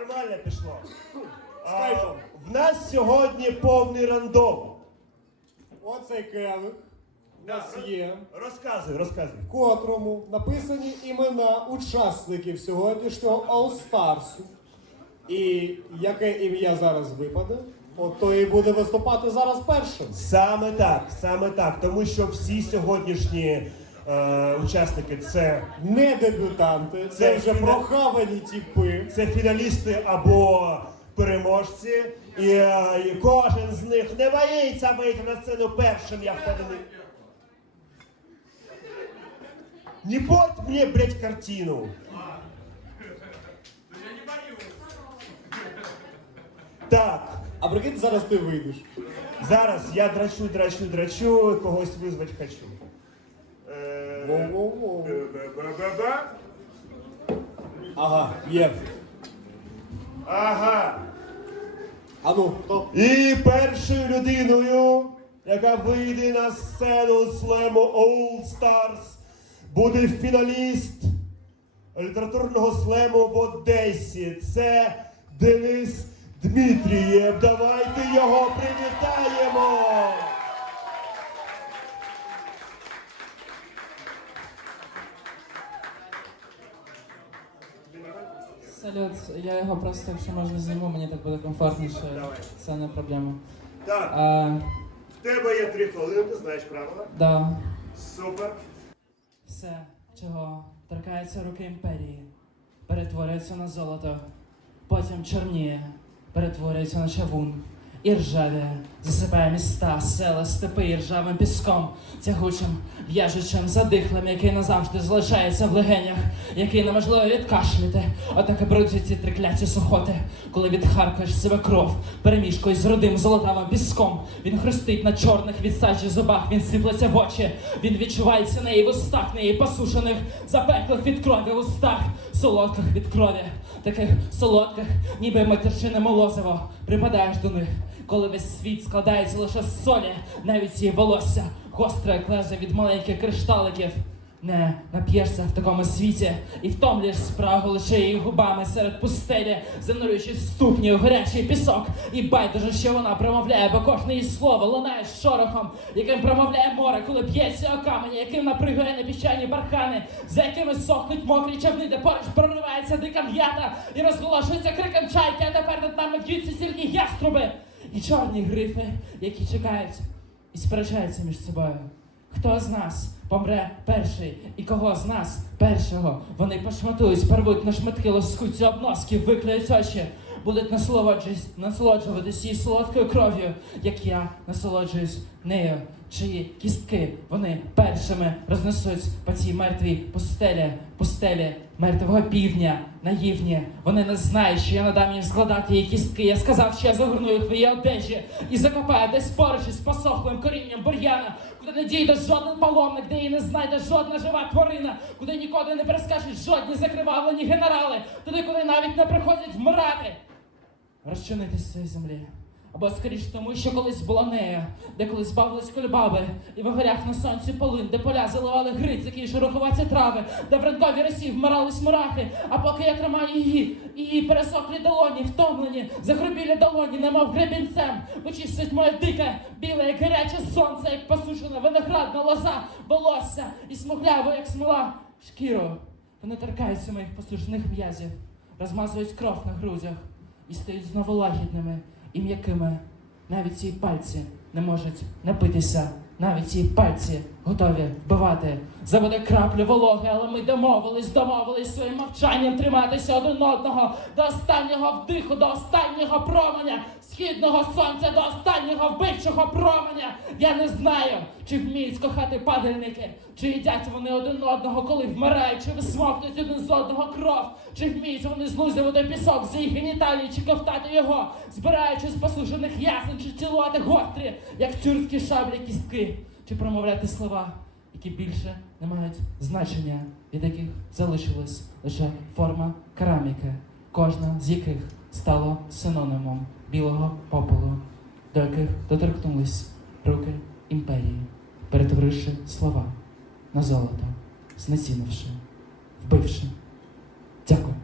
Нормально пішло. А, в нас сьогодні повний рандом. Оцей келих у нас є, Розказуй, розказуй. в котрому написані імена учасників сьогоднішнього All Stars. І яке ім'я зараз випаде, от то і буде виступати зараз першим. Саме так, саме так. Тому що всі сьогоднішні е, учасники це, Не дебютанти, це, вже фіна- прохавані типи. це фіналісти або переможці. І, е, і кожен з них не боїться вийти на сцену першим, я впевнений. Не порть мне, блядь, картину. Так, А прикинь, зараз ти вийдеш. зараз я драчу, драчу, драчу, когось визвати хочу. Воу-воу-воу. Ага, є. Ага. А ну, хто? І першою людиною, яка вийде на сцену слему All Stars, буде фіналіст літературного слему в Одесі. Це Денис Дмитрієв. Давайте його привітаємо. Салют, я його просто, якщо можна зніму, мені так буде комфортніше. Давай. Це не проблема. Так, А, в тебе є три хвилини, ти знаєш правила. да, Супер. все, чого торкається руки імперії, перетворюється на золото, потім чорніє, перетворюється на чавун. І ржавіє, засипає міста, села, степи і ржавим піском, тягучим, в'яжучим, задихлим, який назавжди залишається в легенях, який неможливо відкашляти. Отак і брудять ці трикляті сухоти, коли відхаркаєш себе кров, перемішкою з родим золотавим піском. Він хрустить на чорних відсаджі зубах, він сиплеться в очі, він відчувається неї в устах, неї посушених, запеклих від крові в устах, солодких від крові, таких солодких, ніби матерчине молозиво. Припадаєш до них, коли весь світ складається лише з солі, навіть її волосся, гостре як лезе від маленьких кришталиків. Не нап'єшся в такому світі і втомлюєш спрагу лише її губами серед пустелі, занурюючись ступні у гарячий пісок, і байдуже, що вона промовляє, бо кожне її слово лунає шорохом, яким промовляє море, коли б'ється о камені, яким напригує на піщані бархани, за якими сохнуть мокрі човни, де поруч проривається дика м'ята і розголошується криком чайки, а тепер над нами б'ються сильні яструби і чорні грифи, які чекають і сперечаються між собою. Хто з нас помре перший, і кого з нас першого? Вони пошматують, порвуть на шматки лоскуться обноски, виклеють очі, будуть насолоджуватись, насолоджуватись її солодкою кров'ю, як я насолоджуюсь нею, чиї кістки вони першими рознесуть по цій мертвій пустелі, пустелі мертвого півдня, наївні. Вони не знають, що я надам їм складати її кістки. Я сказав, що я загорну їх в її одежі і закопаю десь поруч із посохлим корінням бур'яна, куди не дійде жоден паломник, де її не знайде жодна жива тварина, куди ніколи не перескачуть жодні закривавлені генерали, туди, куди навіть не приходять вмирати. Розчинитись цієї землі. Або скоріш тому, що колись була нея, де колись бавились кульбаби, і вигоряв на сонці полин, де поля заливали грицики і шероховаті трави, де в ранковій росі вмирались мурахи, а поки я тримаю її, її пересохлі долоні, втомлені, загрубілі долоні, немов гребінцем, вичистить моє дике, біле, як гаряче сонце, як посушена виноградна лоза, волосся і смугляво, як смола, шкіру. Вони торкаються моїх посушених м'язів, розмазують кров на грудях і стають знову лагідними і м'якими. Навіть ці пальці не можуть напитися, навіть ці пальці готові вбивати. Забуде краплю вологи, але ми домовились, домовились своїм мовчанням триматися один одного до останнього вдиху, до останнього променя, східного сонця, до останнього вбивчого променя. Я не знаю, чи вміють кохати падальники, чи їдять вони один одного, коли вмирають, чи висмоктують один з одного кров, чи вміють вони злузювати пісок з їх геніталій, чи ковтати його, збираючи з посушених ясен, чи цілувати гострі, як тюркські шаблі кістки, чи промовляти слова, які більше не мають значення, від яких залишилась лише форма кераміки, кожна з яких стала синонимом білого попелу, до яких доторкнулись руки імперії, перетворивши слова на золото, знецінивши, вбивши. Дякую.